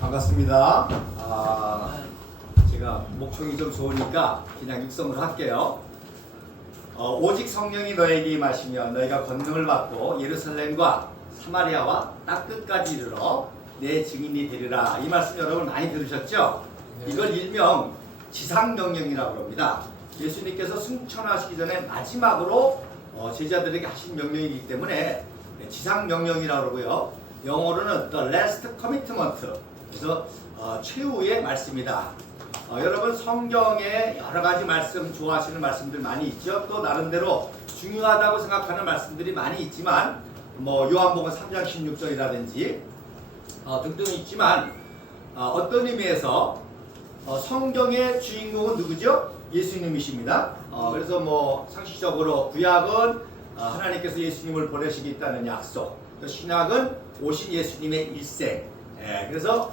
반갑습니다. 제가 목청이 좀 좋으니까 그냥 육성을 할게요. 오직 성령이 너에게 임하시면 너희가 권능을 받고 예루살렘과 사마리아와 땅끝까지 이르러 내 증인이 되리라. 이 말씀 여러분 많이 들으셨죠? 이걸 일명 지상명령이라고 합니다. 예수님께서 승천하시기 전에 마지막으로 제자들에게 하신 명령이기 때문에 지상명령이라고 그러고요. 영어로는 The Last Commitment, 그래서 최후의 말씀이다. 여러분 성경에 여러 가지 말씀 좋아하시는 말씀들 많이 있죠. 또 나름대로 중요하다고 생각하는 말씀들이 많이 있지만 요한복음 3장 16절이라든지 등등 있지만 어떤 의미에서 성경의 주인공은 누구죠? 예수님이십니다. 그래서 상식적으로 구약은 하나님께서 예수님을 보내시겠다는 약속, 신약은 오신 예수님의 일생, 그래서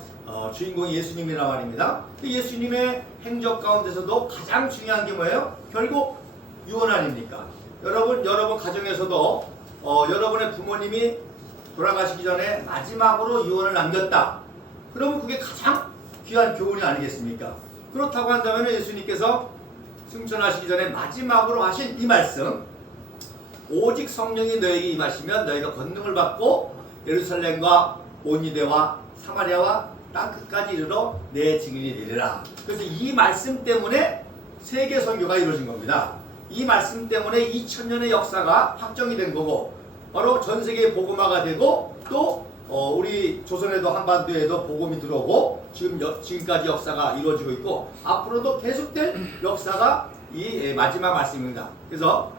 주인공이 예수님이란 말입니다. 예수님의 행적 가운데서도 가장 중요한 게 뭐예요? 결국 유언 아닙니까? 여러분 가정에서도 여러분의 부모님이 돌아가시기 전에 마지막으로 유언을 남겼다. 그러면 그게 가장 귀한 교훈이 아니겠습니까? 그렇다고 한다면 예수님께서 승천하시기 전에 마지막으로 하신 이 말씀, 오직 성령이 너에게 임하시면 너희가 권능을 받고 예루살렘과 온 유대와 사마리아와 땅끝까지 이르러 내 증인이 되리라. 그래서 이 말씀 때문에 세계 선교가 이루어진 겁니다. 이 말씀 때문에 2000년의 역사가 확정이 된 거고, 바로 전 세계 복음화가 되고, 또 우리 조선에도 한반도에도 복음이 들어오고, 지금까지 역사가 이루어지고 있고, 앞으로도 계속될 역사가 이 마지막 말씀입니다. 그래서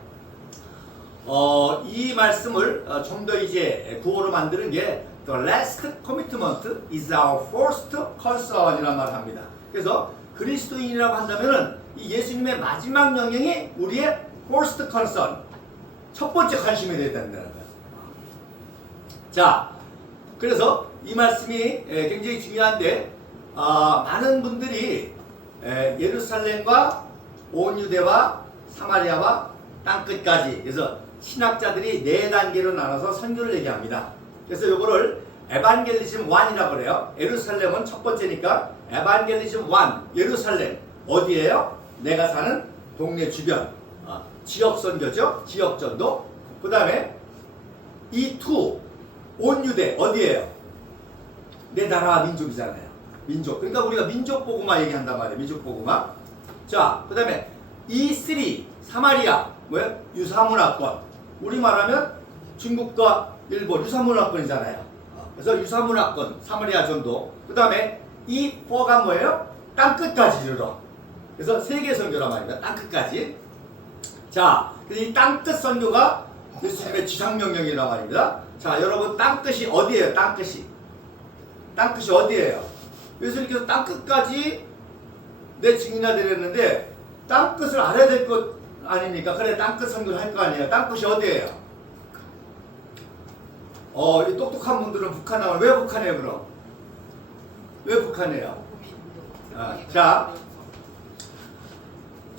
이 말씀을 좀 더 이제 구호로 만드는 게 The last commitment is our first concern이라는 말을 합니다. 그래서 그리스도인이라고 한다면은 이 예수님의 마지막 명령이 우리의 first concern, 첫 번째 관심이 되어야 된다는 거예요. 자, 그래서 이 말씀이 굉장히 중요한데, 많은 분들이 예루살렘과 온 유대와 사마리아와 땅끝까지, 그래서 신학자들이 네 단계로 나눠서 선교를 얘기합니다. 그래서 이거를 에반겔리즘 1이라고 그래요. 예루살렘은 첫 번째니까 에반겔리즘 1, 예루살렘 어디예요? 내가 사는 동네 주변, 지역 선교죠. 지역 전도. 그 다음에 이2, 온 유대 어디예요? 내 나라 민족이잖아요. 민족. 그러니까 우리가 민족 복음화 얘기한단 말이에요. 민족 복음화. 자, 그 다음에 E3, 사마리아 뭐예요? 유사문화권. 우리 말하면 중국과 일본 유사문화권이잖아요. 그래서 유사문화권, 사마리아 전도. 그 다음에 E4가 뭐예요? 땅끝까지 이르러. 그래서 세계 선교란 말입니다. 땅끝까지. 자, 이 땅끝 선교가 예수님의 지상명령이란 말입니다. 자, 여러분 땅끝이 어디예요? 땅끝이 어디예요? 예수님께서 땅끝까지 내 증인아 되렸는데 땅끝을 알아야 될 것 아닙니까? 그래, 땅끝 선교를 할 거 아니에요. 땅끝이 어디예요? 이 똑똑한 분들은 북한 나와요. 왜 북한이에요, 그럼? 왜 북한이에요? 자,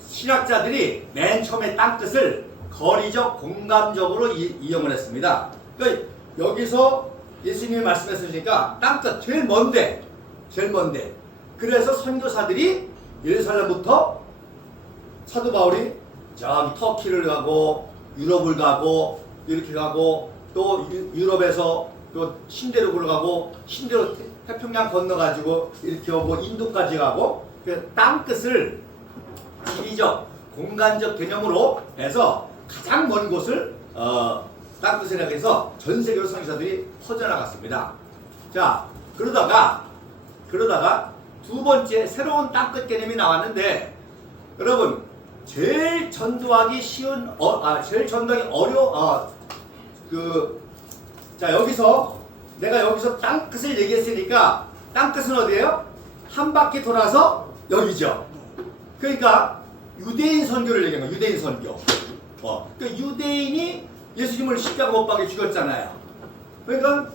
신학자들이 맨 처음에 땅끝을 거리적, 공간적으로 이용을 했습니다. 그러니까 여기서 예수님이 말씀했으니까 땅끝, 제일 먼데. 그래서 선교사들이 예루살렘부터 사도 바울이 저기 터키를 가고 유럽을 가고 이렇게 가고 또 유럽에서 또 신대륙으로 가고 신대륙 태평양 건너가지고 이렇게 오고 인도까지 가고, 땅끝을 지리적, 공간적 개념으로 해서 가장 먼 곳을 땅끝이라고 해서 전 세계로 선교사들이 퍼져나갔습니다. 자, 그러다가 두 번째 새로운 땅끝 개념이 나왔는데, 여러분 제일 전도하기 쉬운 제일 전도하기 자, 내가 여기서 땅끝을 얘기했으니까 땅끝은 어디예요? 한 바퀴 돌아서 여기죠. 그러니까 유대인 선교를 얘기한 거예요. 유대인 선교. 그러니까 유대인이 예수님을 십자가 못 박에 죽였잖아요. 그러니까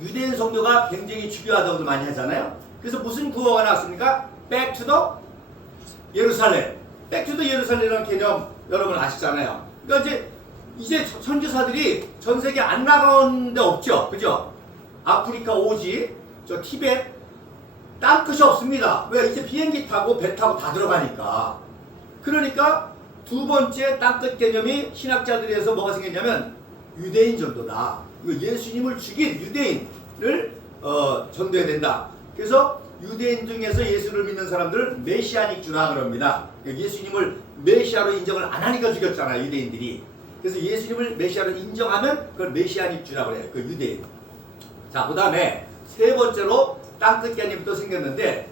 유대인 선교가 굉장히 중요하다고 많이 하잖아요. 그래서 무슨 구호가 나왔습니까? Back to the 예루살렘. Back to the 예루살렘이라는 개념 여러분 아시잖아요. 그러니까 이제 선교사들이 전 세계 안 나가는 데 없죠. 그죠? 아프리카 오지, 저 티벳, 땅끝이 없습니다. 왜? 이제 비행기 타고 배 타고 다 들어가니까. 그러니까 두 번째 땅끝 개념이 신학자들에서 뭐가 생겼냐면 유대인 전도다. 이거 예수님을 죽인 유대인을 전도해야 된다. 그래서 유대인 중에서 예수를 믿는 사람들을 메시아닉 주라 그럽니다. 예수님을 메시아로 인정을 안 하니까 죽였잖아요, 유대인들이. 그래서 예수님을 메시아로 인정하면 그걸 메시아닉 주라고 해요, 그 유대인. 자, 그 다음에 세 번째로 땅끝 개념이 또 생겼는데,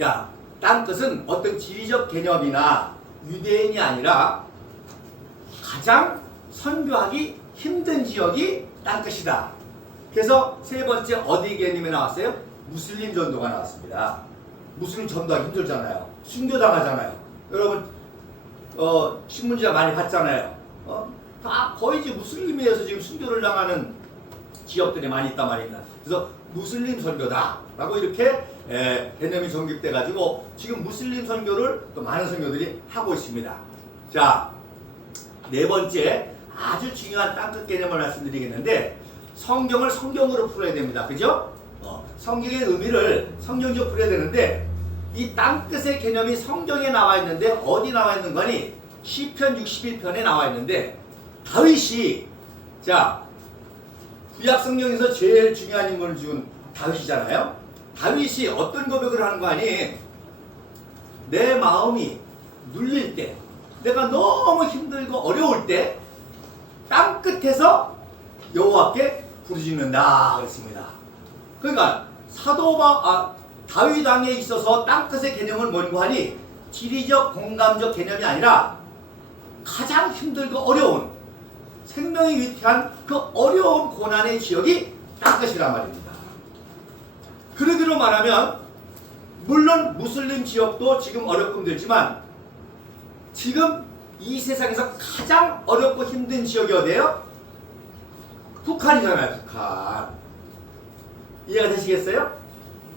야, 땅끝은 어떤 지리적 개념이나 유대인이 아니라 가장 선교하기 힘든 지역이 땅끝이다. 그래서 세 번째 어디 개념이 나왔어요? 무슬림 전도가 나왔습니다. 무슬림 전도하기 힘들잖아요. 순교당하잖아요. 여러분 신문지가 많이 봤잖아요. 다 거의 이제 무슬림에서 지금 순교를 당하는 지역들이 많이 있단 말입니다. 그래서 무슬림 선교다라고 이렇게 개념이 정립돼 가지고 지금 무슬림 선교를 또 많은 선교들이 하고 있습니다. 자, 네 번째 아주 중요한 땅끝 개념을 말씀드리겠는데, 성경을 성경으로 풀어야 됩니다. 그죠? 성경의 의미를 성경적으로 풀어야 되는데, 이 땅끝의 개념이 성경에 나와 있는데 어디 나와 있는 거니? 시편 61편에 나와 있는데, 다윗이, 자, 구약 성경에서 제일 중요한 인물을 지금 다윗이잖아요. 다윗이 어떤 고백을 하는 거 아니? 내 마음이 눌릴 때, 내가 너무 힘들고 어려울 때 땅끝에서 여호와께 부르짖는다 그랬습니다. 그러니까 다윗 왕에 있어서 땅끝의 개념을 뭔고 하니, 지리적 공감적 개념이 아니라 가장 힘들고 어려운, 생명이 위태한 그 어려운 고난의 지역이 땅끝이란 말입니다. 그러기로 말하면 물론 무슬림 지역도 지금 어렵고 힘들지만 지금 이 세상에서 가장 어렵고 힘든 지역이 어디예요? 북한이잖아요, 북한. 이해가 되시겠어요?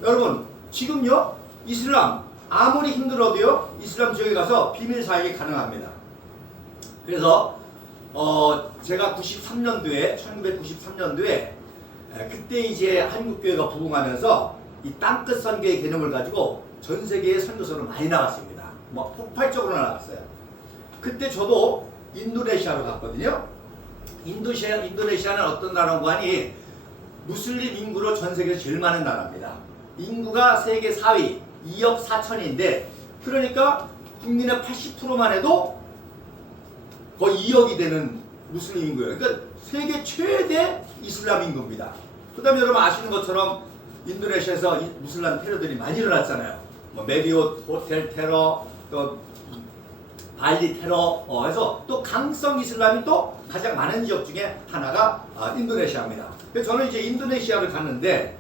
여러분, 지금요, 이슬람, 아무리 힘들어도요, 이슬람 지역에 가서 비밀 사역이 가능합니다. 그래서, 제가 1993년도에, 그때 이제 한국교회가 부흥하면서 이 땅끝 선교의 개념을 가지고 전 세계에 선교서를 많이 나갔습니다. 뭐, 폭발적으로 나갔어요. 그때 저도 인도네시아로 갔거든요. 인도네시아는 어떤 나라고 하니, 무슬림 인구로 전 세계에서 제일 많은 나라입니다. 인구가 세계 4위, 2억 4천인데, 그러니까 국민의 80%만 해도 거의 2억이 되는 무슬림 인구예요. 그러니까 세계 최대 이슬람 인구입니다. 그 다음에 여러분 아시는 것처럼 인도네시아에서 무슬림 테러들이 많이 일어났잖아요. 뭐 메리옷 호텔 테러, 또 발리 테러, 해서 또 강성 이슬람이 또 가장 많은 지역 중에 하나가 인도네시아입니다. 그래서 저는 이제 인도네시아를 갔는데,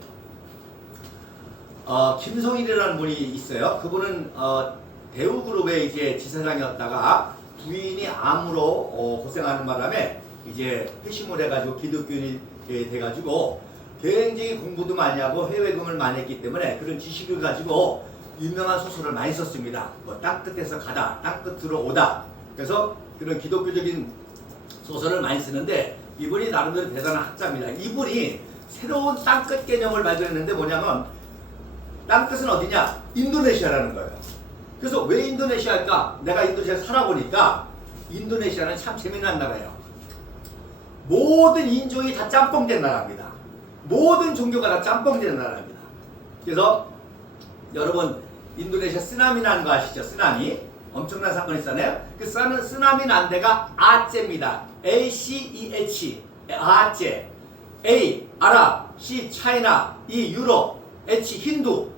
김성일이라는 분이 있어요. 그분은 대우그룹의 이제 지사장이었다가 부인이 암으로 고생하는 바람에 이제 회심을 해가지고 기독교인이 돼가지고 굉장히 공부도 많이 하고 해외금을 많이 했기 때문에 그런 지식을 가지고 유명한 소설을 많이 썼습니다. 뭐 땅끝에서 가다, 땅끝으로 오다. 그래서 그런 기독교적인 소설을 많이 쓰는데, 이분이 나름대로 대단한 학자입니다. 이분이 새로운 땅끝 개념을 발견했는데 뭐냐면, 땅끝은 어디냐? 인도네시아라는 거예요. 그래서 왜 인도네시아일까? 내가 인도네시아 살아보니까 인도네시아는 참 재미난 나라예요. 모든 인종이 다 짬뽕된 나라입니다. 모든 종교가 다 짬뽕된 나라입니다. 그래서 여러분, 인도네시아 쓰나미 나는 거 아시죠? 쓰나미. 엄청난 사건이 있잖아요. 그 쓰나미 난 데가 아제입니다. ACEH. 아제. A. 아랍. C. 차이나. E. 유럽. H. 힌두.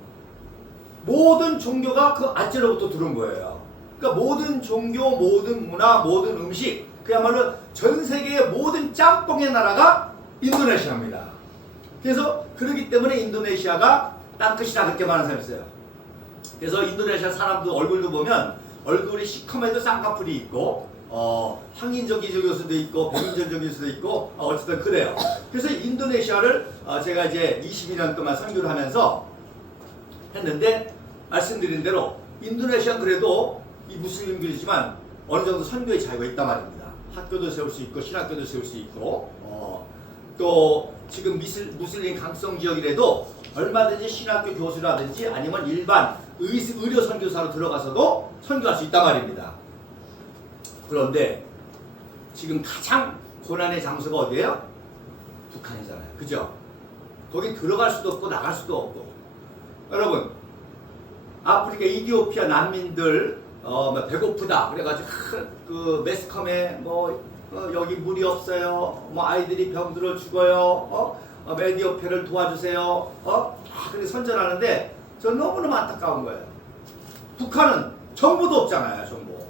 모든 종교가 그 아제로부터 들어온 거예요. 그러니까 모든 종교, 모든 문화, 모든 음식, 그야말로 전 세계의 모든 짬뽕의 나라가 인도네시아입니다. 그래서 그렇기 때문에 인도네시아가 땅끝이다 그렇게 말하는 사람이 있어요. 그래서 인도네시아 사람들 얼굴도 보면 얼굴이 시커매도 쌍꺼풀이 있고 황인적일 수도 있고 백인적일 수도 있고 어쨌든 그래요. 그래서 인도네시아를 제가 이제 22년 동안 선교를 하면서 했는데, 말씀드린 대로 인도네시아는 그래도 이 무슬림들이지만 어느 정도 선교의 자유가 있단 말입니다. 학교도 세울 수 있고 신학교도 세울 수 있고 또 지금 무슬림 강성 지역이라도 얼마든지 신학교 교수라든지 아니면 일반 의료 선교사로 들어가서도 선교할 수 있단 말입니다. 그런데 지금 가장 고난의 장소가 어디예요? 북한이잖아요. 그죠? 거기 들어갈 수도 없고 나갈 수도 없고. 여러분, 아프리카 이디오피아 난민들 배고프다 그래가지고 그 매스컴에 여기 물이 없어요. 아이들이 병들어 죽어요. 메디오페를 도와주세요. 그렇게 선전하는데 전 너무너무 안타까운 거예요. 북한은 정보도 없잖아요. 정보.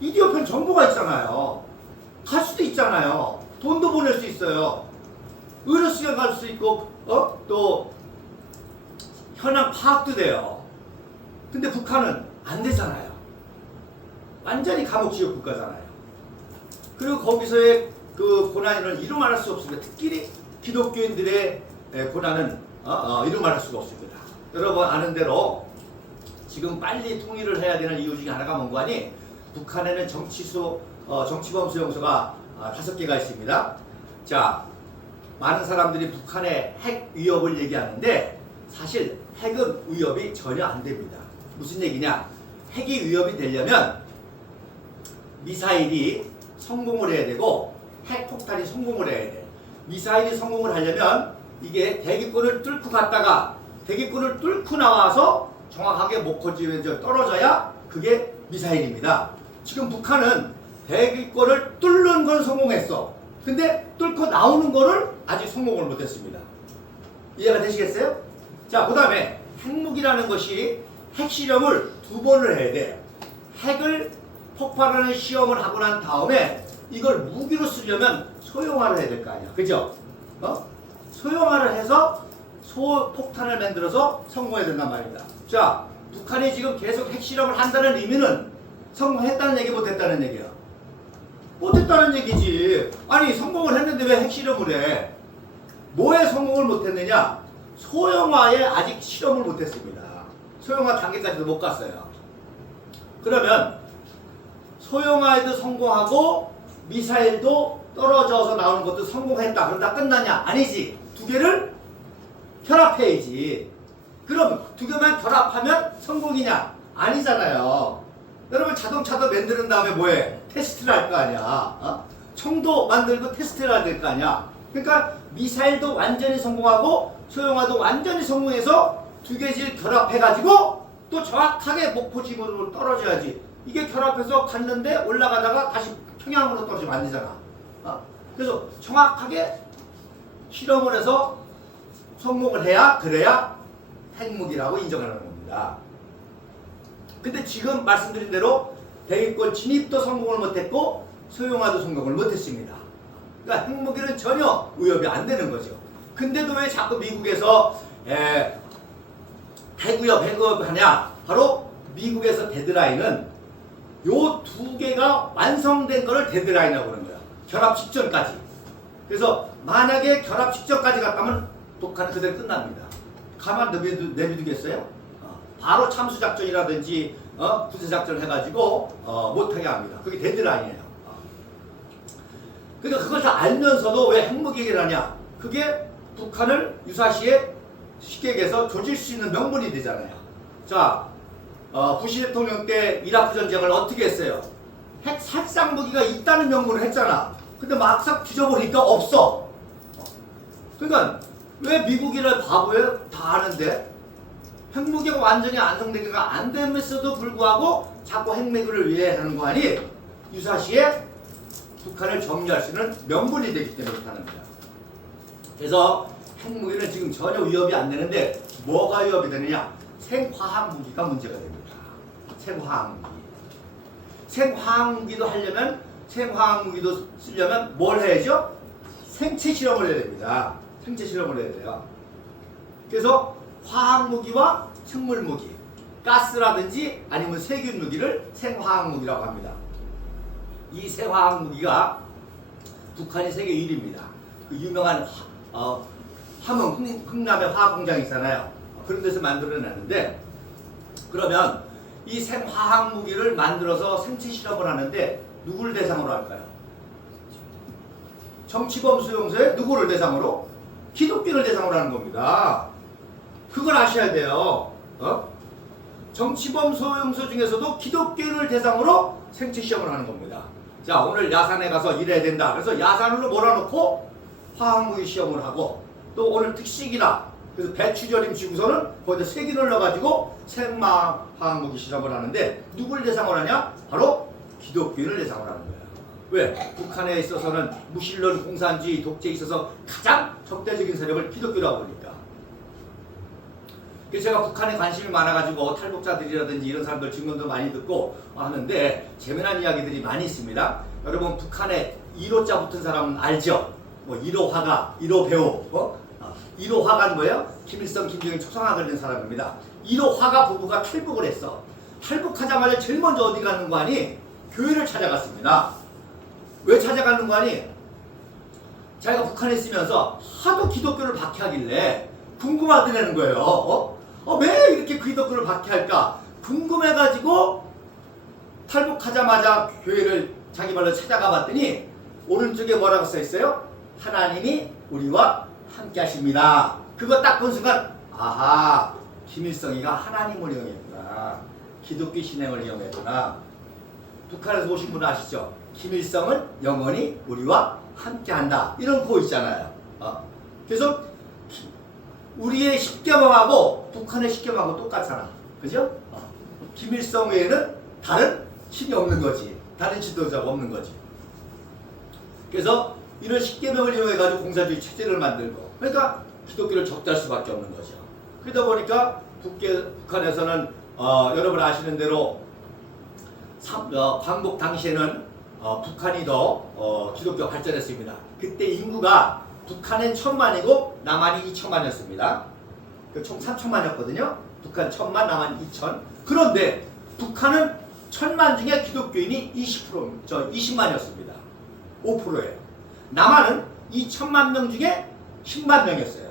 이디오피아는 정보가 있잖아요. 갈 수도 있잖아요. 돈도 보낼 수 있어요. 의료수에 갈 수 있고 또 현황 파악도 돼요. 근데 북한은 안 되잖아요. 완전히 감옥지옥 국가잖아요. 그리고 거기서의 그 고난을 이루 말할 수 없습니다. 특히 기독교인들의 고난은 이루 말할 수가 없습니다. 여러분 아는 대로 지금 빨리 통일을 해야 되는 이유 중에 하나가 뭔가 하니 북한에는 정치범 수용소가 5개가 있습니다. 자, 많은 사람들이 북한의 핵 위협을 얘기하는데 사실 핵은 위협이 전혀 안 됩니다. 무슨 얘기냐? 핵이 위협이 되려면 미사일이 성공을 해야 되고 핵폭탄이 성공을 해야 돼. 미사일이 성공을 하려면 이게 대기권을 뚫고 갔다가 대기권을 뚫고 나와서 정확하게 목표지에 떨어져야 그게 미사일입니다. 지금 북한은 대기권을 뚫는 건 성공했어. 근데 뚫고 나오는 거를 아직 성공을 못했습니다. 이해가 되시겠어요? 자, 그 다음에 핵무기라는 것이 핵실험을 2번을 해야 돼. 핵을 폭발하는 시험을 하고 난 다음에 이걸 무기로 쓰려면 소형화를 해야 될 거 아니야. 그죠? 소형화를 해서 소폭탄을 만들어서 성공해야 된단 말입니다. 자, 북한이 지금 계속 핵실험을 한다는 의미는 성공했다는 얘기 못했다는 얘기야. 못했다는 얘기지. 아니 성공을 했는데 왜 핵실험을 해? 뭐에 성공을 못했느냐? 소형화에 아직 실험을 못했습니다. 소형화 단계까지도 못 갔어요. 그러면 소형화에도 성공하고 미사일도 떨어져서 나오는 것도 성공했다. 그러다 끝나냐? 아니지. 2개를 결합해야지. 그럼 2개만 결합하면 성공이냐? 아니잖아요. 여러분 자동차도 만드는 다음에 뭐해? 테스트를 할 거 아니야. 총도 만들고 테스트를 해야 될 거 아니야. 그러니까 미사일도 완전히 성공하고 소형화도 완전히 성공해서 2개질 결합해가지고 또 정확하게 목표 지점으로 떨어져야지. 이게 결합해서 갔는데 올라가다가 다시 평양으로 떨어지면 안 되잖아. 그래서 정확하게 실험을 해서 성공을 해야 그래야 핵무기라고 인정하는 겁니다. 근데 지금 말씀드린 대로 대기권 진입도 성공을 못했고 소형화도 성공을 못했습니다. 그러니까 핵무기는 전혀 위협이 안 되는 거죠. 근데도 왜 자꾸 미국에서 핵위협 하냐? 바로 미국에서 데드라인은 요 2개가 완성된 거를 데드라인이라고 그러는 거야. 결합 직전까지. 그래서 만약에 결합 직전까지 갔다면 북한은 그대로 끝납니다. 가만 내비두겠어요? 바로 참수작전이라든지 구세작전을 해가지고 못하게 합니다. 그게 데드라인이에요. 그러니까 그걸 다 알면서도 왜 핵무기 얘기를 하냐? 그게 북한을 유사시에 쉽게 얘기해서 조질 수 있는 명분이 되잖아요. 자, 부시 대통령 때 이라크 전쟁을 어떻게 했어요? 핵 살상 무기가 있다는 명분을 했잖아. 근데 막상 뒤져보니까 없어. 그러니까 왜 미국이를 바보예요? 다 아는데 핵무기가 완전히 안정되기가 안 되면서도 불구하고 자꾸 핵무기를 위해 하는 거 아니? 유사시에 북한을 정리할 수 있는 명분이 되기 때문에 그렇다는 거야. 그래서 핵무기는 지금 전혀 위협이 안 되는데 뭐가 위협이 되느냐? 생화학무기가 문제가 됩니다. 생화학무기. 생화학무기도 하려면 생화학무기도 쓰려면 뭘 해야죠? 생체 실험을 해야 됩니다. 생체 실험을 해야 돼요. 그래서 화학무기와 생물무기, 가스라든지 아니면 세균무기를 생화학무기라고 합니다. 이 생화학무기가 북한이 세계 1위입니다. 그 유명한 함흥 흥남의 화학공장이 있잖아요. 그런 데서 만들어내는데 그러면 이 생화학무기를 만들어서 생체 실험을 하는데 누구를 대상으로 할까요? 정치범 수용소에 누구를 대상으로? 기독교를 대상으로 하는 겁니다. 그걸 아셔야 돼요. 정치범 소형소 중에서도 기독교인을 대상으로 생체 시험을 하는 겁니다. 자, 오늘 야산에 가서 일해야 된다. 그래서 야산으로 몰아놓고 화학무기 시험을 하고, 또 오늘 특식이다. 그래서 배추절임 지구서는 거기다 세균을 넣어가지고 생화 화학무기 실험을 하는데, 누굴 대상으로 하냐? 바로 기독교인을 대상으로 하는 거예요. 왜? 북한에 있어서는 무신론, 공산주의, 독재에 있어서 가장 적대적인 세력을 기독교라고 보니까. 그래서 제가 북한에 관심이 많아가지고 탈북자들이라든지 이런 사람들 증언도 많이 듣고 하는데 재미난 이야기들이 많이 있습니다. 여러분, 북한에 1호자 붙은 사람은 알죠? 뭐 1호 화가, 1호 배우, 1호 화가는 뭐예요? 김일성, 김정일 초상화 걸린 사람입니다. 1호 화가 부부가 탈북을 했어. 탈북하자마자 제일 먼저 어디 가는 거 아니? 교회를 찾아갔습니다. 왜 찾아가는 거 아니? 자기가 북한에 있으면서 하도 기독교를 박해하길래 궁금하더라는 거예요. 왜 이렇게 기독교를 박해할까? 궁금해가지고 탈북하자마자 교회를 자기 말로 찾아가 봤더니 오른쪽에 뭐라고 써있어요? 하나님이 우리와 함께 하십니다. 그거 딱 본 순간, 아하, 김일성이가 하나님을 이용했구나. 기독교 신앙을 이용했구나. 북한에서 오신 분은 아시죠? 김일성은 영원히 우리와 함께한다. 이런 거 있잖아요. 그래서 우리의 십계명하고 북한의 십계명하고 똑같잖아. 그죠? 김일성 외에는 다른 신이 없는 거지. 다른 지도자가 없는 거지. 그래서 이런 십계명을 이용해가지고 공산주의 체제를 만들고, 그러니까 기독교를 적대할 수밖에 없는 거죠. 그러다 보니까 북한에서는 여러분 아시는 대로 광복 당시에는 북한이 더 기독교가 발전했습니다. 그때 인구가 북한은 1000만이고 남한이 2000만이었습니다. 총 3000만이었거든요. 북한 1000만, 남한 2000. 그런데 북한은 1000만 중에 기독교인이 20만이었습니다. 5%예요. 남한은 2000만 명 중에 10만 명이었어요.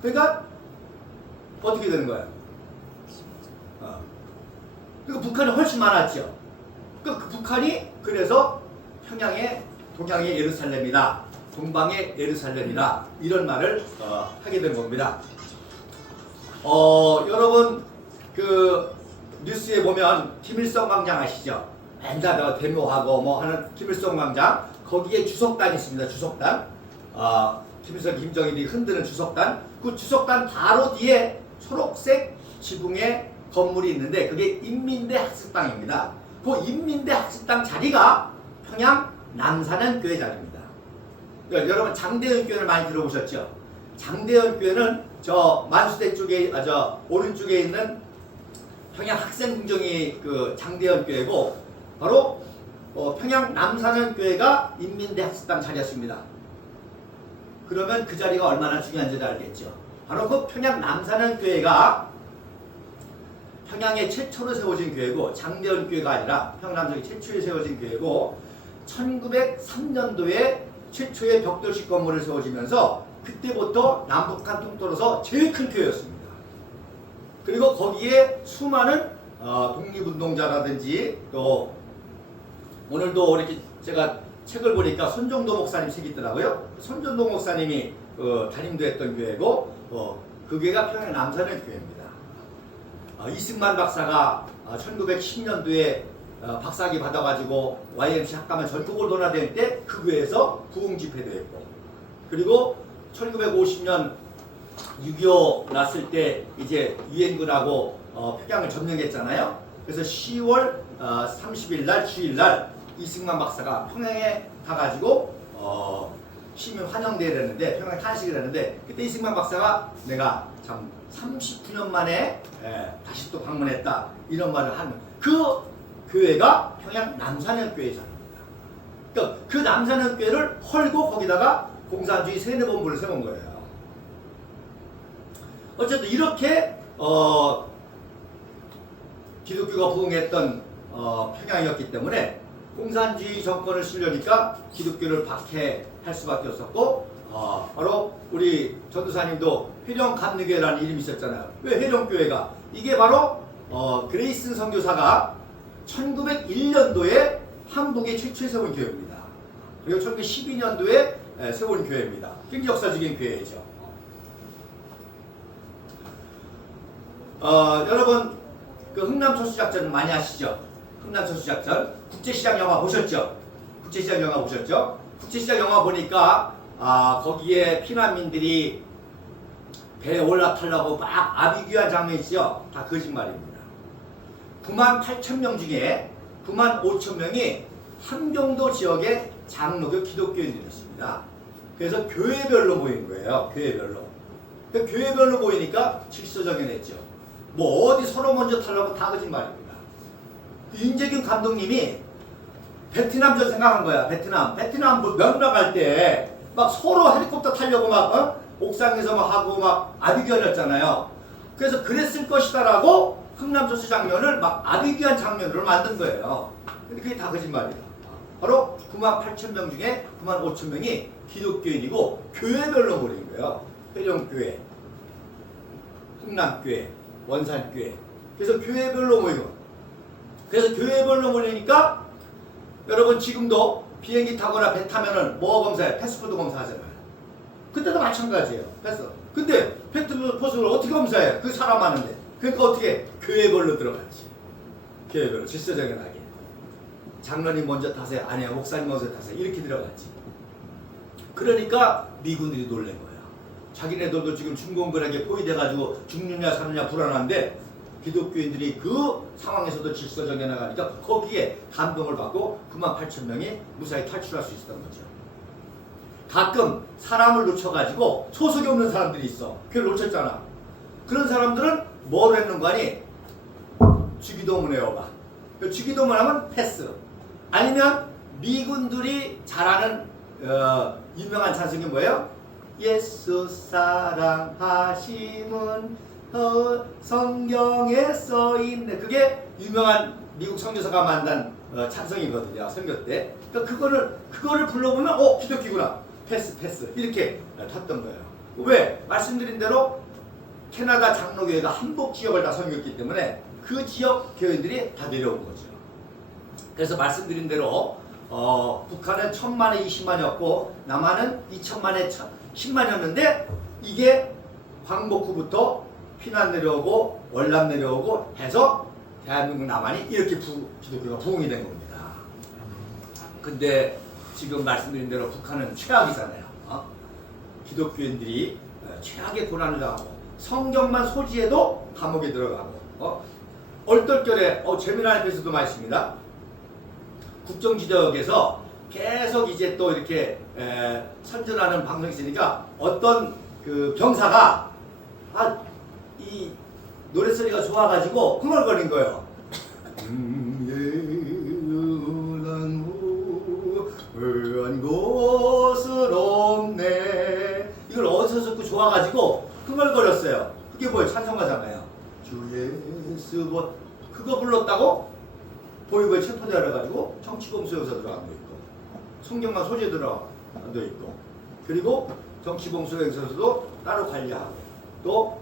그러니까 어떻게 되는 거예요? 그러니까 북한이 훨씬 많았죠. 그러니까 북한이 그래서 동양의 예루살렘이다, 동방의 예루살렘이다, 이런 말을 하게 된 겁니다. 여러분 그 뉴스에 보면 김일성 광장 아시죠? 맨날 데모하고 뭐 하는 김일성 광장, 거기에 주석단이 있습니다. 주석단. 김일성, 김정일이 흔드는 주석단. 그 주석단 바로 뒤에 초록색 지붕의 건물이 있는데 그게 인민대 학습당입니다. 그 인민대 학습당 자리가 평양 남산현교회 자리입니다. 그러니까 여러분 장대현 교회를 많이 들어보셨죠? 장대현 교회는 저 만수대 쪽에, 저 오른쪽에 있는 평양 학생궁정이 그 장대현 교회고, 바로 평양 남산현교회가 인민대 학습당 자리였습니다. 그러면 그 자리가 얼마나 중요한지를 알겠죠. 바로 그 평양 남산현교회가 평양에 최초로 세워진 교회고, 장대현 교회가 아니라 평남성이 최초에 세워진 교회고, 1903년도에 최초의 벽돌식 건물을 세워지면서 그때부터 남북한 통틀어서 제일 큰 교회였습니다. 그리고 거기에 수많은 독립운동자라든지, 또 오늘도 이렇게 제가 책을 보니까 손정도 목사님 책이 있더라고요. 손정도 목사님이 담임도 했던 교회고, 그 교회가 평양 남산현 교회입니다. 이승만 박사가 1910년도에 박사학위 받아가지고 YMC 학과만 전국을 돌아다닐 때 그 교회에서 부흥 집회도 했고, 그리고 1950년 6.25 났을 때 이제 유엔군하고 평양을 점령했잖아요. 그래서 10월 30일 날 주일 날 이승만 박사가 평양에 가가지고 시민 환영대회를 했는데, 평양에 탄식을 했는데, 그때 이승만 박사가 내가 참 39년 만에 다시 또 방문했다, 이런 말을 하는 그 교회가 평양 남산현교회잖아요. 그러니까 그 남산현교회를 헐고 거기다가 공산주의 세뇌본부를 세운 거예요. 어쨌든 이렇게 기독교가 부흥했던 평양이었기 때문에 공산주의 정권을 쓰려니까 기독교를 박해할 수밖에 없었고, 바로 우리 전도사님도 회령감리교회라는 이름이 있었잖아요. 왜 회령교회가? 이게 바로 그레이슨 선교사가 1901년도에 한국에 최초에 세운 교회입니다. 그리고 1912년도에 세운 교회입니다. 굉장히 역사적인 교회이죠. 여러분 그 흥남초수작전 많이 아시죠? 흥남초수작전 국제시장 영화 보셨죠? 국제시장 영화 보셨죠? 국제시장 영화 보니까 거기에 피난민들이 배에 올라타려고 막 아비규환 장면 있죠? 다 거짓말입니다. 98,000명 중에 95,000명이 함경도 지역의 장로교 기독교인들이었습니다. 그래서 교회별로 모인 거예요. 교회별로. 그러니까 교회별로 모이니까 질서정연했죠. 뭐 어디 서로 먼저 타려고 다 거짓말입니다. 윤재균 감독님이 베트남전 생각한 거야. 베트남 명랑할 때 막 서로 헬리콥터 타려고 막 옥상에서 막 하고 막 아비규환이었잖아요. 그래서 그랬을 것이다라고 흥남초수 장면을 막 아비규환 장면으로 만든 거예요. 근데 그게 다 거짓말이에요. 바로 98,000명 중에 95,000명이 기독교인이고 교회별로 모인 거예요. 회령교회, 흥남교회, 원산교회. 그래서 교회별로 모이고. 그래서 교회별로 모이니까 여러분 지금도 비행기 타거나 배 타면은 뭐 검사해? 패스포드 검사하잖아요. 그때도 마찬가지예요. 패스. 근데 패스포드를 어떻게 검사해? 그 사람 많은데. 그러니까 어떻게? 교회별로 들어갔지. 교회별로 질서정연하게. 장로님 먼저 타세요. 아니야, 목사님 먼저 타세요. 이렇게 들어갔지. 그러니까 미군들이 놀란 거야. 자기네들도 지금 중공군에게 포위돼가지고 죽느냐 사느냐 불안한데 기독교인들이 그 상황에서도 질서정연해 나가니까 거기에 감동을 받고 98,000명이 무사히 탈출할 수 있었던 거죠. 가끔 사람을 놓쳐가지고 소속이 없는 사람들이 있어. 그걸 놓쳤잖아. 그런 사람들은 뭐로 했는 거 아니? 주기도문에 여봐. 주기도문 하면 패스. 아니면 미군들이 잘하는 유명한 찬송이 뭐예요? 예수 사랑하심은 성경에 써있네. 그게 유명한 미국 선교사가 만든 찬송이거든요. 선교 때. 그러니까 그거를 불러보면 기독교구나. 패스 이렇게 탔던 거예요. 왜? 말씀드린 대로 캐나다 장로교회가 한복 지역을 다 섬겼기 때문에 그 지역 교인들이 다 내려온 거죠. 그래서 말씀드린 대로 북한은 1,000만에 20만이었고 남한은 2,000만에 10만이었는데 이게 광복후부터 피난 내려오고 월남 내려오고 해서 대한민국 남한이 이렇게 기독교가 부흥이 된 겁니다. 근데 지금 말씀드린 대로 북한은 최악이잖아요. 기독교인들이 최악의 고난을 당하고 성경만 소지해도 감옥에 들어가고 얼떨결에 재미난 에피소드 많이 있습니다. 국정지적에서 계속 이제 또 이렇게 선전하는 방송이 있으니까 어떤 그 병사가 이 노래소리가 좋아가지고 흥얼거린 거예요. 한 곳을 없네. 이걸 어디서 듣고 좋아가지고 흥얼거렸어요. 그게 뭐예요? 찬송가잖아요. 주 예수 그거 불렀다고 보이부에 체포되어가지고 정치범수에서 들어간 거 있고 성경만 소재 들어간 거 있고 그리고 정치범수에서도 따로 관리하고 또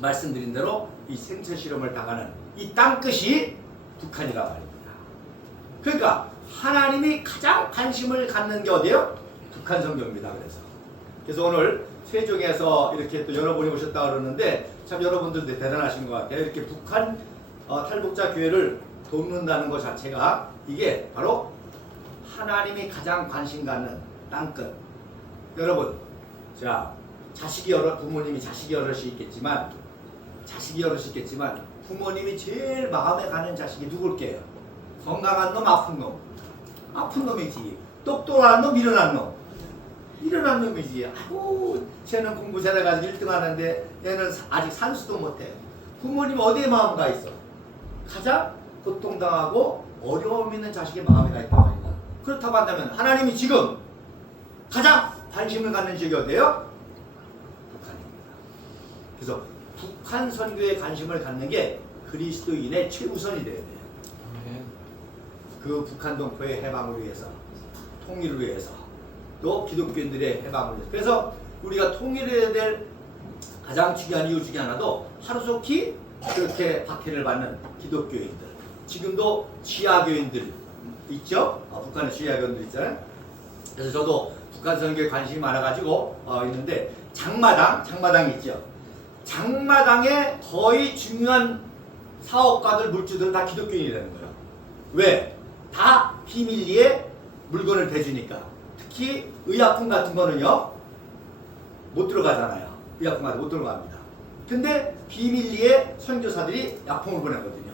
말씀드린 대로 이 생체 실험을 당하는 이 땅끝이 북한이란 말입니다. 그러니까 하나님이 가장 관심을 갖는 게 어디예요? 북한 성경입니다. 그래서 오늘 세종에서 이렇게 또 여러분이 오셨다 그러는데 참 여러분들 대단하신 것 같아요. 이렇게 북한 탈북자 교회를 돕는다는 것 자체가 이게 바로 하나님이 가장 관심 갖는 땅끝. 여러분, 자 부모님이 자식이 여럿이 있겠지만 부모님이 제일 마음에 가는 자식이 누굴게요? 건강한 놈, 아픈 놈이지. 똑똑한 놈, 일어난 놈이지. 아이고, 쟤는 공부 잘해가지고 1등 하는데 얘는 아직 산수도 못해. 부모님 어디에 마음 가 있어? 가장 고통당하고 어려움 있는 자식의 마음에 가 있단 말이다. 그렇다고 한다면 하나님이 지금 가장 관심을 갖는 지역이 어디예요? 북한입니다. 그래서 북한 선교에 관심을 갖는 게 그리스도인의 최우선이 돼야 돼요. 그 북한 동포의 해방을 위해서, 통일을 위해서, 또 기독교인들의 해방을 위해서. 그래서 우리가 통일해야 될 가장 중요한 이유 중에 하나도 하루속히 그렇게 박해를 받는 기독교인들. 지금도 지하교인들 있죠? 북한에 지하교인들 있잖아요. 그래서 저도 북한 선교에 관심이 많아가지고 있는데 장마당 있죠. 장마당의 거의 중요한 사업가들, 물주들은 다 기독교인이라는 거예요. 왜? 다 비밀리에 물건을 대주니까. 특히 의약품 같은 거는요, 못 들어가잖아요. 의약품 같은 거 못 들어갑니다. 근데 비밀리에 선교사들이 약품을 보내거든요.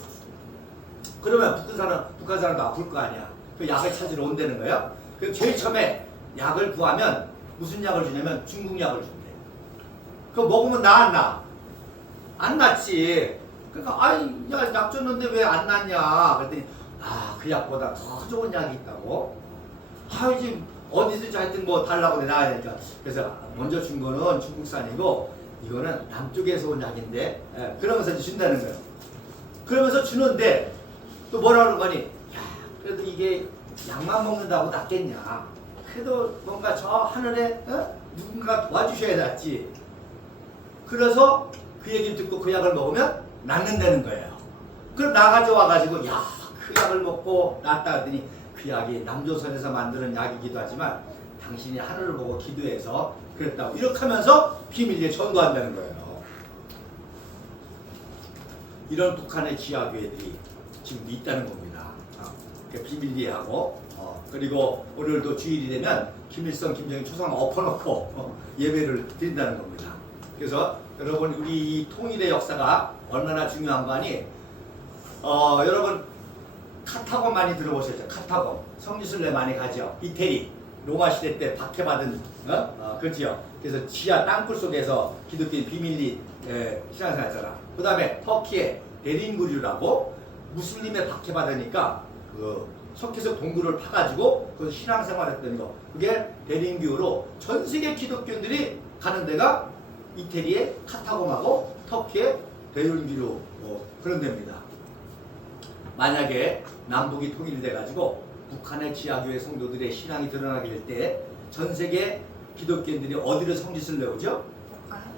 그러면 북한 사람도 아플 거 아니야. 그 약을 찾으러 온다는 거예요. 그 제일 처음에 약을 구하면 무슨 약을 주냐면 중국 약을 준대. 그거 먹으면 나 안 나? 안 낫지. 그러니까 아이 약 줬는데 왜 안 낫냐? 그랬더니 그 약보다 더 좋은 약이 있다고. 지금 어디든지 하여튼 뭐 달라고 나가야 되니까. 그래서 먼저 준 거는 중국산이고 이거는 남쪽에서 온 약인데, 그러면서 준다는 거예요. 그러면서 주는데 또 뭐라 그러는 거니? 야, 그래도 이게 약만 먹는다고 낫겠냐? 그래도 뭔가 저 하늘에 누군가 도와주셔야 낫지. 그래서 그 얘기를 듣고 그 약을 먹으면 낫는다는 거예요. 그럼 나 가져와가지고 그 약을 먹고 낫다 하더니 그 약이 남조선에서 만드는 약이기도 하지만 당신이 하늘을 보고 기도해서 그랬다고 이렇게 하면서 비밀리에 전도한다는 거예요. 이런 북한의 지하교회들이 지금 있다는 겁니다. 비밀리에하고 그리고 오늘도 주일이 되면 김일성, 김정일 초상 엎어놓고 예배를 드린다는 겁니다. 그래서 여러분 우리 이 통일의 역사가 얼마나 중요한 거 아니? 여러분 카타곤 많이 들어보셨죠? 카타곤 성지순례 많이 가죠. 이태리 로마 시대 때 박해받은 그렇지요. 그래서 지하 땅굴 속에서 기독교인 비밀리 신앙생활했잖아. 그 다음에 터키의 데린구류라고 무슬림에 박해받으니까 그 석회석 동굴을 파가지고 그 신앙생활했던 거. 그게 데린구로 전 세계 기독교인들이 가는 데가 이태리의 카타곤하고 터키의 데린구류 그런 데입니다. 만약에 남북이 통일돼가지고 북한의 지하교회 성도들의 신앙이 드러나게 될 때 전 세계 기독교인들이 어디로 성지순례 오죠?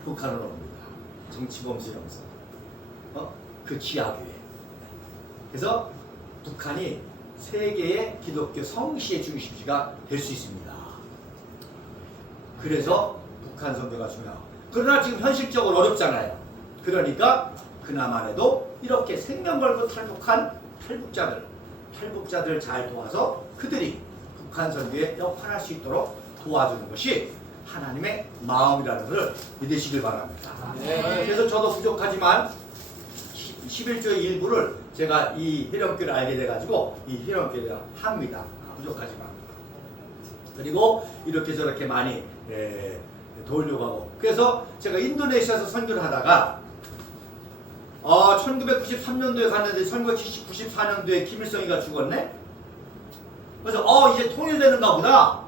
북한으로 옵니다. 정치범 수용소. 그 지하교회. 그래서 북한이 세계의 기독교 성시의 중심지가 될 수 있습니다. 그래서 북한 선교가 중요하고. 그러나 지금 현실적으로 어렵잖아요. 그러니까 그나마라도 이렇게 생명 걸고 탈북한 탈북자들 잘 도와서 그들이 북한 선교에 역할할 수 있도록 도와주는 것이 하나님의 마음이라는 것을 믿으시길 바랍니다. 네. 그래서 저도 부족하지만 11조의 일부를 제가 이 희령교를 알게 돼가지고 이 희령교를 합니다. 부족하지만. 그리고 이렇게 저렇게 많이 도우려고 하고. 그래서 제가 인도네시아에서 선교를 하다가 1993년도에 갔는데 1994년도에 김일성이가 죽었네? 그래서 이제 통일되는가 보다.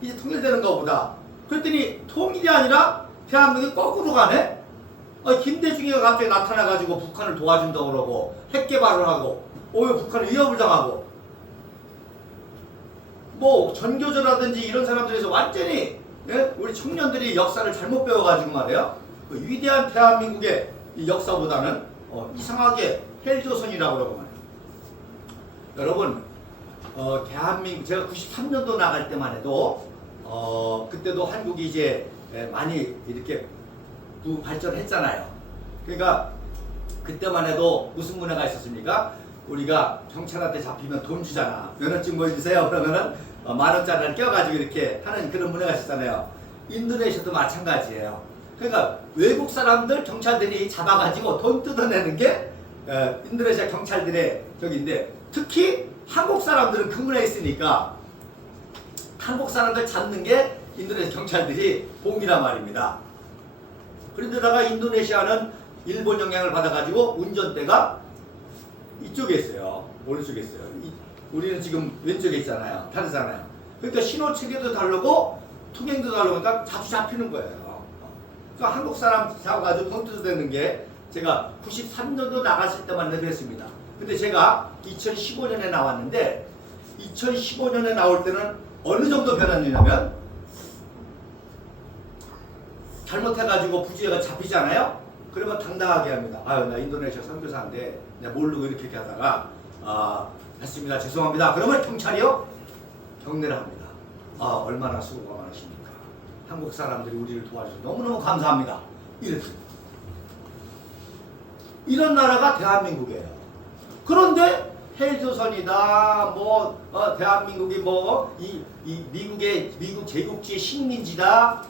이제 통일되는가 보다. 그랬더니 통일이 아니라 대한민국이 거꾸로 가네? 김대중이가 갑자기 나타나가지고 북한을 도와준다고 그러고 핵 개발을 하고 북한을 위협을 당하고 뭐 전교조라든지 이런 사람들에서 완전히 우리 청년들이 역사를 잘못 배워가지고 말이에요. 그 위대한 대한민국의 이 역사보다는 이상하게 헬조선이라고 그러고 말이에요. 여러분 대한민국 제가 93년도 나갈 때만 해도 그때도 한국이 이제 많이 이렇게 발전했잖아요. 그러니까 그때만 해도 무슨 문화가 있었습니까? 우리가 경찰한테 잡히면 돈 주잖아. 면허증 보여주세요. 그러면은 10,000원짜리를 껴가지고 이렇게 하는 그런 문화가 있었잖아요. 인도네시아도 마찬가지예요. 그러니까 외국 사람들 경찰들이 잡아가지고 돈 뜯어내는 게 인도네시아 경찰들의 적인데 특히 한국 사람들은 그 문화에 있으니까 한국 사람들 잡는 게 인도네시아 경찰들이 공이란 말입니다. 그런데다가 인도네시아는 일본 영향을 받아가지고 운전대가 이쪽에 있어요. 오른쪽에 있어요. 우리는 지금 왼쪽에 있잖아요. 다르잖아요. 그러니까 신호 체계도 다르고 통행도 다르고 그러니까 자주 잡히는 거예요. 그러니까 한국 사람 잡아가지고 돈 뜯어내는 게 제가 93년도 나갔을 때만 해도 그랬습니다. 근데 제가 2015년에 나왔는데 2015년에 나올 때는 어느 정도 변했냐면 잘못해가지고 부주의가 잡히잖아요. 그러면 당당하게 합니다. 나 인도네시아 선교사인데 내가 모르고 이렇게 하다가 했습니다. 죄송합니다. 그러면 경찰이요? 경례를 합니다. 얼마나 수고가 많으십니까. 한국 사람들이 우리를 도와주셔서 너무너무 감사합니다. 이랬어요. 이런 나라가 대한민국이에요. 그런데 헬조선이다, 대한민국이 미국 제국주의 식민지다,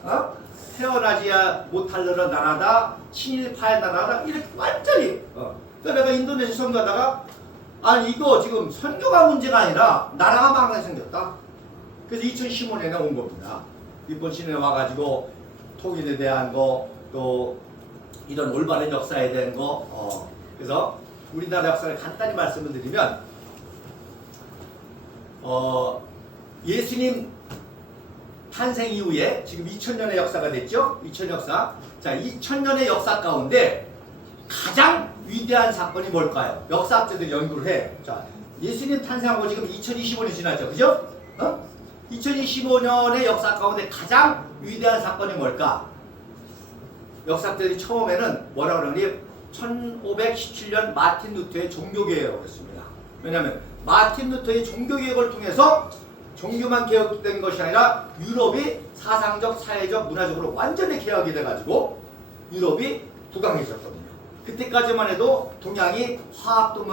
태어나지 못할 나라다, 친일파의 나라다, 이렇게 완전히. 그러니까 내가 인도네시아 선교하다가 아니 이거 지금 선교가 문제가 아니라 나라가 망하게 생겼다. 그래서 2015년에 온 겁니다. 일본 시내에 와가지고 통일에 대한 거, 또 이런 올바른 역사에 대한 거, 그래서 우리나라 역사를 간단히 말씀을 드리면, 예수님 탄생 이후에 지금 2000년의 역사가 됐죠? 2000 역사. 자, 2000년의 역사 가운데 가장 위대한 사건이 뭘까요? 역사학자들이 연구를 해. 자, 예수님 탄생하고 지금 2025년이 지났죠. 그죠? 2025년의 역사 가운데 가장 위대한 사건이 뭘까? 역사학자들이 처음에는 뭐라 그러니 1517년 마틴 루터의 종교개혁을 했습니다. 왜냐하면 마틴 루터의 종교개혁을 통해서 종교만 개혁된 것이 아니라 유럽이 사상적, 사회적, 문화적으로 완전히 개혁이 돼가지고 유럽이 부강해졌거든요. 그때까지만 해도 동양이 화약도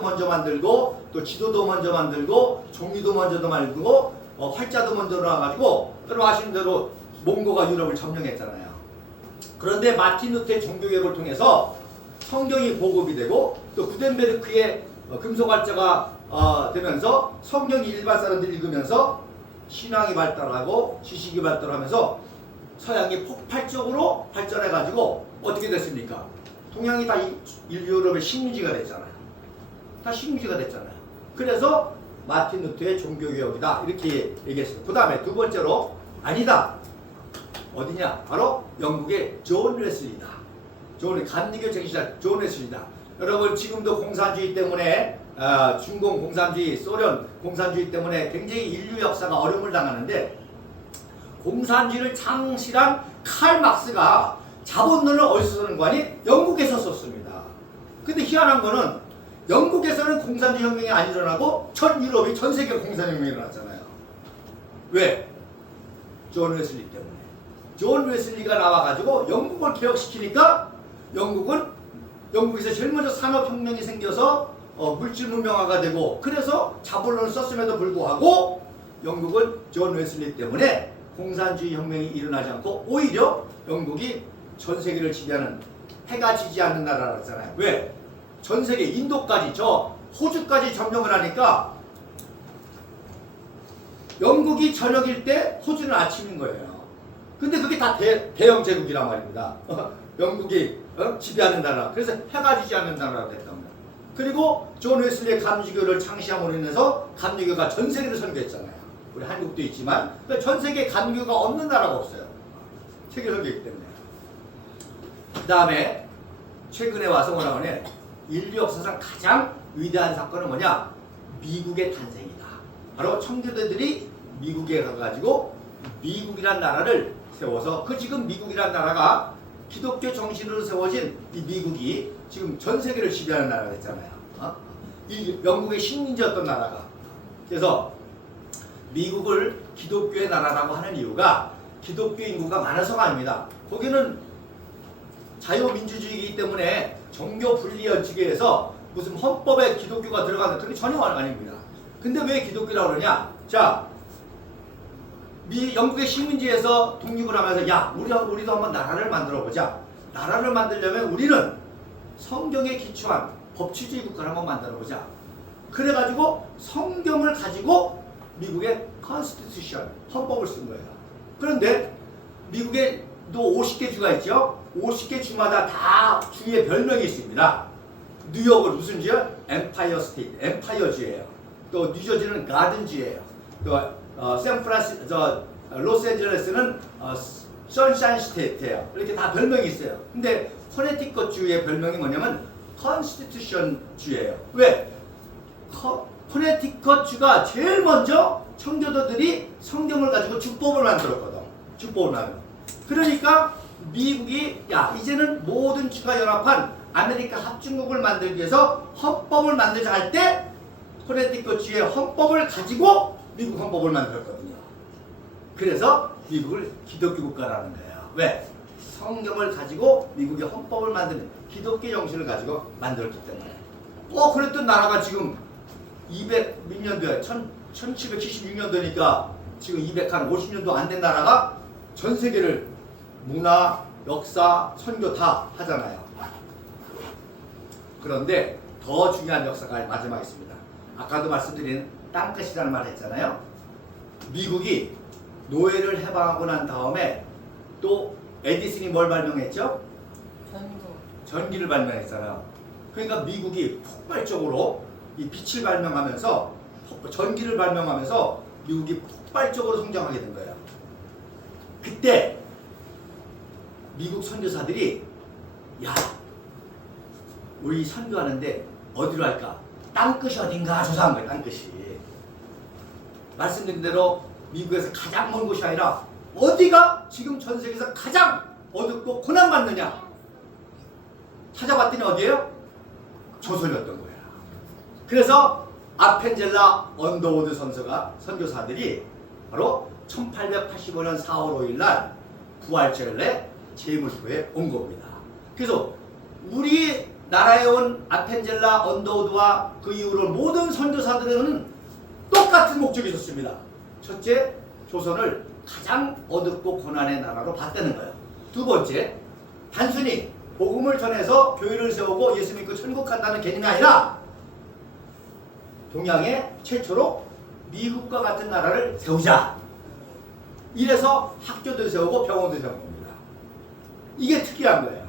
먼저 만들고, 또 지도도 먼저 만들고, 종이도 먼저 만들고, 활자도 먼저 나와가지고, 여러분 아시는 대로 몽고가 유럽을 점령했잖아요. 그런데 마틴 루터의 종교개혁을 통해서 성경이 보급이 되고, 또 구텐베르크의 금속활자가 되면서 성경이 일반 사람들이 읽으면서 신앙이 발달하고 지식이 발달하면서 서양이 폭발적으로 발전해가지고 어떻게 됐습니까? 동양이 다 유럽의 식민지가 됐잖아요. 다 식민지가 됐잖아요. 그래서 마틴 루터의 종교개혁이다 이렇게 얘기했습니다. 그 다음에 두 번째로 아니다. 어디냐? 바로 영국의 존 웨슬리다. 감리교 제기자 존 웨슬리다. 여러분 지금도 공산주의 때문에 중공 공산주의, 소련 공산주의 때문에 굉장히 인류 역사가 어려움을 당하는데, 공산주의를 창시한 칼 막스가 자본론을 어디서 쓰는 거 아니? 영국에서 썼습니다. 근데 희한한 거는 영국에서는 공산주의 혁명이 안 일어나고 전 유럽이 전 세계 공산주의 혁명이 일어났잖아요. 왜? 존 웨슬리 때문에. 존 웨슬리가 나와가지고 영국을 개혁시키니까 영국에서 제일 먼저 산업혁명이 생겨서 물질 문명화가 되고, 그래서 자본론을 썼음에도 불구하고 영국은 존 웨슬리 때문에 공산주의 혁명이 일어나지 않고 오히려 영국이 전 세계를 지배하는, 해가 지지 않는 나라였잖아요. 왜? 전 세계 인도까지, 저 호주까지 점령을 하니까 영국이 저녁일 때 호주는 아침인 거예요. 근데 그게 다 대영 제국이란 말입니다. 영국이 지배하는 나라. 그래서 해가 지지 않는 나라가 됐단 말이에요. 그리고 존 웨슬리의 감리교를 창시함으로 인해서 감리교가 전 세계를 선교했잖아요. 우리 한국도 있지만 전 세계에 감리교가 없는 나라가 없어요. 세계 선교이기 때문에. 그 다음에 최근에 와서 뭐라고 하냐, 인류 역사상 가장 위대한 사건은 뭐냐? 미국의 탄생이다. 바로 청교도들이 미국에 가가지고 미국이란 나라를 세워서, 지금 미국이란 나라가 기독교 정신으로 세워진 이 미국이 지금 전 세계를 지배하는 나라가 됐잖아요. 이 영국의 식민지였던 나라가. 그래서 미국을 기독교의 나라라고 하는 이유가 기독교 인구가 많아서가 아닙니다. 거기는 자유민주주의이기 때문에 종교 분리 원칙에서 무슨 헌법에 기독교가 들어가는 그게 전혀 아닙니다. 근데 왜 기독교라고 그러냐? 자, 영국의 식민지에서 독립을 하면서 야, 우리도 한번 나라를 만들어 보자. 나라를 만들려면 우리는 성경에 기초한 법치주의 국가를 한번 만들어 보자. 그래가지고 성경을 가지고 미국의 컨스티튜션, 헌법을 쓴 거예요. 그런데 미국에도 50개 주가 있죠. 50개 주마다 다 주의 별명이 있습니다. 뉴욕은 무슨 주요? 엠파이어 스테이트, 엠파이어주예요. 또 뉴저지는 가든주예요. 또 로스앤젤레스는 선샤인 스테이트예요. 이렇게 다 별명이 있어요. 근데 커네티컷 주의 별명이 뭐냐면 컨스티튜션 주예요. 왜? 커네티컷 주가 제일 먼저 청교도들이 성경을 가지고 주법을 만들었거든. 주법을 만들어. 그러니까 미국이 이제는 모든 주가 연합한 아메리카 합중국을 만들기 위해서 헌법을 만들자 할 때 커네티컷 주의 헌법을 가지고 미국 헌법을 만들었거든요. 그래서 미국을 기독교 국가라는 거예요. 왜? 성경을 가지고 미국의 헌법을 만드는 기독교 정신을 가지고 만들었기 때문에 그랬던 나라가 지금 200 몇 년도에 1776년도니까 지금 250년도 안 된 나라가 전 세계를 문화, 역사, 선교 다 하잖아요. 그런데 더 중요한 역사가 마지막에 있습니다. 아까도 말씀드린 땅끝이라는 말을 했잖아요. 미국이 노예를 해방하고 난 다음에 또 에디슨이 뭘 발명했죠? 전기를 발명했잖아요. 그러니까 미국이 폭발적으로 이 빛을 발명하면서 전기를 발명하면서 미국이 폭발적으로 성장하게 된 거예요. 그때 미국 선교사들이 야, 우리 선교하는데 어디로 할까? 땅끝이 어딘가 조사한 거예요. 땅끝이. 말씀드린 대로 미국에서 가장 먼 곳이 아니라 어디가 지금 전 세계에서 가장 어둡고 고난받느냐 찾아봤더니 어디예요? 조선이었던 거야. 그래서 아펜젤라 언더우드 선교사들이 바로 1885년 4월 5일 날 부활절에 제물포에 온 겁니다. 그래서 우리 나라에 온 아펜젤라 언더우드와 그 이후로 모든 선교사들은 똑같은 목적이 있었습니다. 첫째, 조선을 가장 어둡고 고난의 나라로 봤다는 거예요. 두 번째, 단순히 복음을 전해서 교회를 세우고 예수 믿고 천국 간다는 개념이 아니라 동양에 최초로 미국과 같은 나라를 세우자. 이래서 학교도 세우고 병원도 세운 겁니다. 이게 특이한 거예요.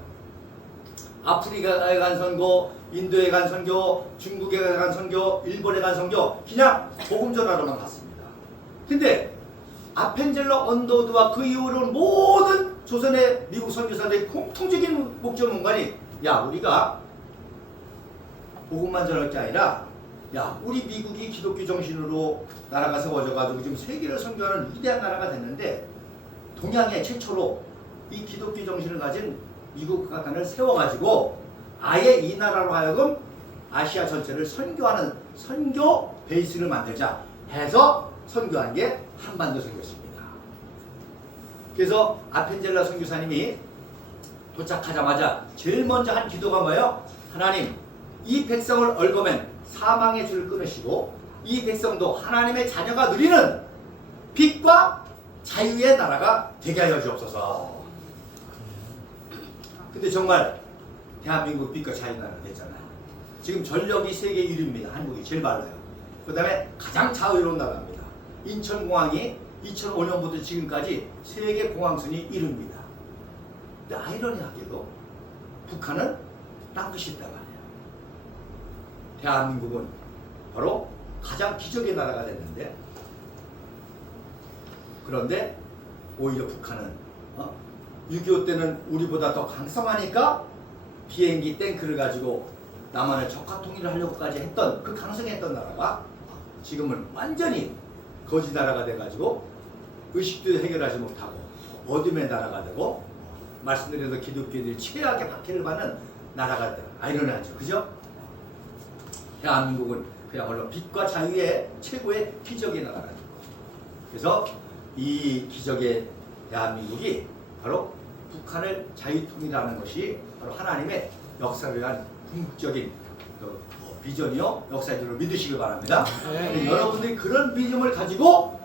아프리카에 간 선교, 인도에 간 선교, 중국에 간 선교, 일본에 간 선교 그냥 복음 전하러만 갔습니다. 근데 아펜젤러 언더우드와 그 이후로 모든 조선의 미국 선교사들의 공통적인 목적 문관이 야, 우리가 복음만 전할 게 아니라 야, 우리 미국이 기독교 정신으로 나라가 세워져가지고 지금 세계를 선교하는 위대한 나라가 됐는데 동양에 최초로 이 기독교 정신을 가진 미국 같은 세워가지고 아예 이 나라로 하여금 아시아 전체를 선교하는 선교 베이스를 만들자 해서 선교한 게 한반도 선교였습니다. 그래서 아펜젤라 선교사님이 도착하자마자 제일 먼저 한 기도가 뭐예요? 하나님, 이 백성을 얽어맨 사망의 줄을 끊으시고 이 백성도 하나님의 자녀가 누리는 빛과 자유의 나라가 되게 하여 주옵소서. 근데 정말 대한민국 빛과 자유 나라가 됐잖아요. 지금 전력이 세계 1위입니다. 한국이 제일 많아요. 그 다음에 가장 자유로운 나라입니다. 인천공항이 2005년부터 지금까지 세계 공항 순위 1위입니다. 근데 아이러니하게도 북한은 땅끝이 있다고 하네요. 대한민국은 바로 가장 기적의 나라가 됐는데 그런데 오히려 북한은 6.25 때는 우리보다 더 강성하니까 비행기 탱크를 가지고 남한을 적화 통일을 하려고까지 했던 그 강성했던 나라가 지금은 완전히 거지 나라가 돼가지고 의식도 해결하지 못하고 어둠의 나라가 되고 말씀드린 대로 기독교인들이 최악의 박해를 받는 나라가 되고 아이러니하죠. 그죠? 대한민국은 그야말로 빛과 자유의 최고의 기적의 나라가 되고 그래서 이 기적의 대한민국이 바로 북한을 자유통일하는 것이 바로 하나님의 역사를 위한 궁극적인 비전이요 역사적으로 믿으시길 바랍니다. 네. 여러분들이 그런 비전을 가지고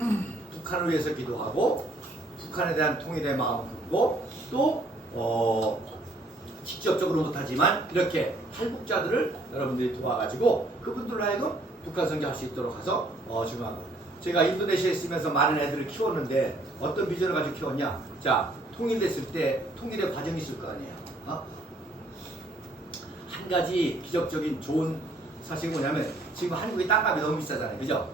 북한을 위해서 기도하고 북한에 대한 통일의 마음을 품고 또 직접적으로 못하지만 이렇게 탈북자들을 여러분들이 도와가지고 그분들로 하여금 북한 선교할 수 있도록 해서 중요한 거. 제가 인도네시아에 있으면서 많은 애들을 키웠는데 어떤 비전을 가지고 키웠냐? 자, 통일됐을 때 통일의 과정이 있을 거 아니에요. 한 가지 기적적인 좋은 사실이 뭐냐면 지금 한국의 땅값이 너무 비싸잖아요. 그죠?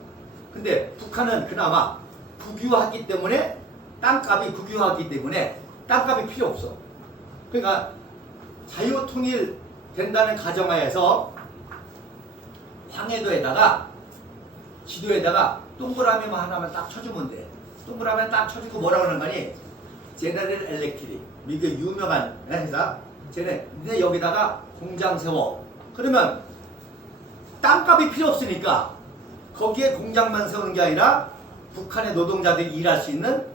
근데 북한은 그나마 국유화했기 때문에 땅값이 국유화했기 때문에 땅값이 필요 없어. 그러니까 자유통일 된다는 가정하에서 황해도에다가 지도에다가 동그라미만 하나만 딱 쳐주면 돼. 동그라미 딱 쳐주고 뭐라고 하는 거니? 제너럴 엘렉트릭 미국의 유명한 회사 쟤네 여기다가 공장 세워. 그러면 땅값이 필요 없으니까 거기에 공장만 세우는 게 아니라 북한의 노동자들이 일할 수 있는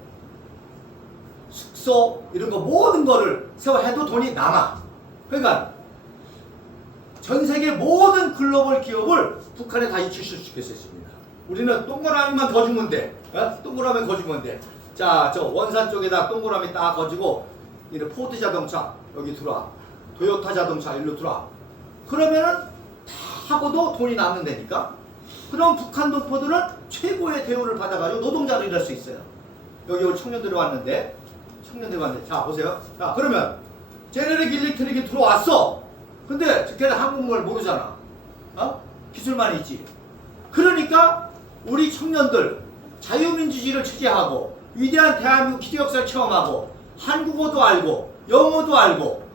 숙소 이런 거 모든 거를 세워해도 돈이 남아. 그러니까 전 세계 모든 글로벌 기업을 북한에 다 이출시킬 수 있습니다. 우리는 동그라미만 더 주면 돼. 동그라미 더 주면 돼. 자, 저 원산 쪽에다 동그라미 딱 거지고 이런 포드 자동차 여기 들어와. 도요타 자동차 일로 들어와. 그러면은 다 하고도 돈이 남는다니까. 그럼 북한 동포들은 최고의 대우를 받아가지고 노동자로 일할 수 있어요. 여기 우리 청년들이 왔는데, 자 보세요. 자 그러면 제네릭 일렉트릭이 들어왔어. 근데 걔는 한국말 모르잖아. 기술만 있지. 그러니까 우리 청년들 자유민주주의를 취재하고 위대한 대한민국 기대 역사를 체험하고 한국어도 알고 영어도 알고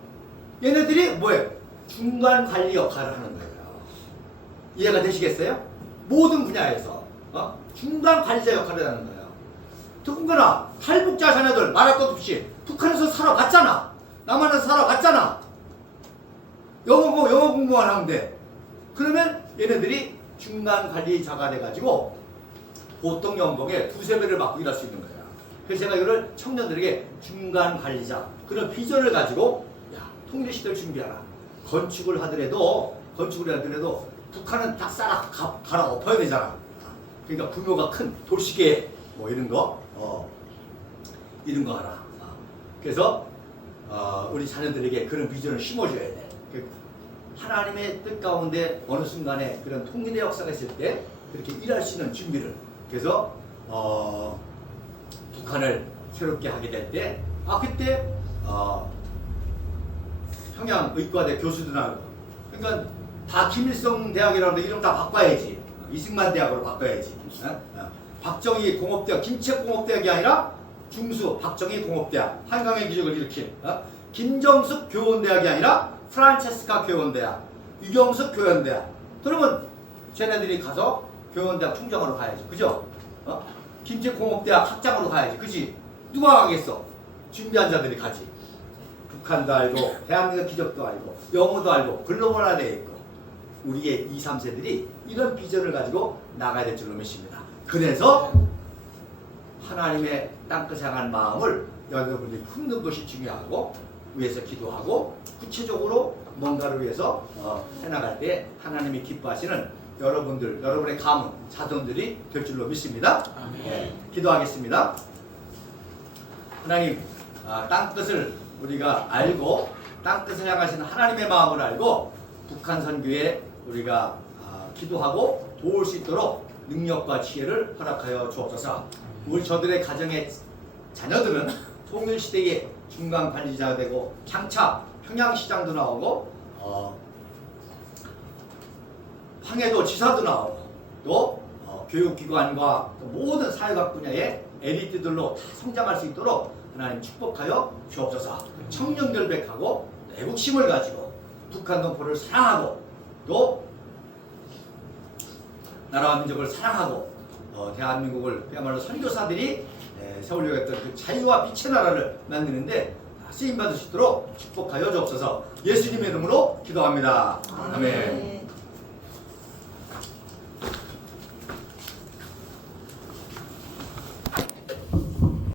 얘네들이 뭐예요? 중간 관리 역할을 하는 거예요. 이해가 되시겠어요? 모든 분야에서 중간 관리자 역할을 하는 거예요. 더군다나 탈북자 자녀들 말할 것 없이 북한에서 살아봤잖아. 남한에서 살아봤잖아. 영어 공부만 하면 돼. 그러면 얘네들이 중간 관리자가 돼가지고 보통 연봉의 2~3배를 받고 일할 수 있는 거야. 그래서 제가 이거를 청년들에게 중간 관리자 그런 비전을 가지고 통일시대를 준비하라. 건축을 하더라도 북한은 다 갈아엎어야 되잖아. 그러니까 규모가 큰 도시계 뭐 이런 거 하라. 그래서 우리 자녀들에게 그런 비전을 심어줘야 돼. 하나님의 뜻 가운데 어느 순간에 그런 통일의 역사가 있을 때 그렇게 일할 수 있는 준비를. 그래서 북한을 새롭게 하게 될 때 그때 평양의과대 교수들하고 그러니까 다 김일성 대학이라고 이름 다 바꿔야지. 이승만 대학으로 바꿔야지. 박정희 공업대학, 김책 공업대학이 아니라 중수 박정희 공업대학, 한강의 기적을 일으킨 김정숙 교원대학이 아니라 프란체스카 교원대학, 유경숙 교원대학. 그러면 쟤네들이 가서 교원대학 총장으로 가야지. 그죠? 김책 공업대학 학장으로 가야지. 그지? 누가 가겠어? 준비한 자들이 가지. 북한도 알고 대한민국 기적도 알고 영어도 알고 글로벌화 되어 있고 우리의 2, 3세들이 이런 비전을 가지고 나가야 될 줄로 믿습니다. 그래서 하나님의 땅끝을 향한 마음을 여러분들이 품는 것이 중요하고 위해서 기도하고 구체적으로 뭔가를 위해서 해나갈 때 하나님이 기뻐하시는 여러분들의 가문, 자손들이 될 줄로 믿습니다. 네, 기도하겠습니다. 하나님, 땅끝을 우리가 알고 땅끝을 향하시는 하나님의 마음을 알고 북한 선교에 우리가 기도하고 도울 수 있도록 능력과 지혜를 허락하여 주옵소서. 우리 저들의 가정의 자녀들은 통일시대의 중간 관리자가 되고 장차 평양시장도 나오고 황해도 지사도 나오고 또 교육기관과 또 모든 사회학 분야의 엘리트들로 다 성장할 수 있도록 하나님 축복하여 주옵소서. 청년결백하고 애국심을 가지고 북한 동포를 사랑하고 또 나라와 민족을 사랑하고 대한민국을 그야말로 선교사들이 세우려고 했던 그 자유와 빛의 나라를 만드는데 쓰임받을 수 있도록 축복하여 주옵소서. 예수님의 이름으로 기도합니다. 아멘.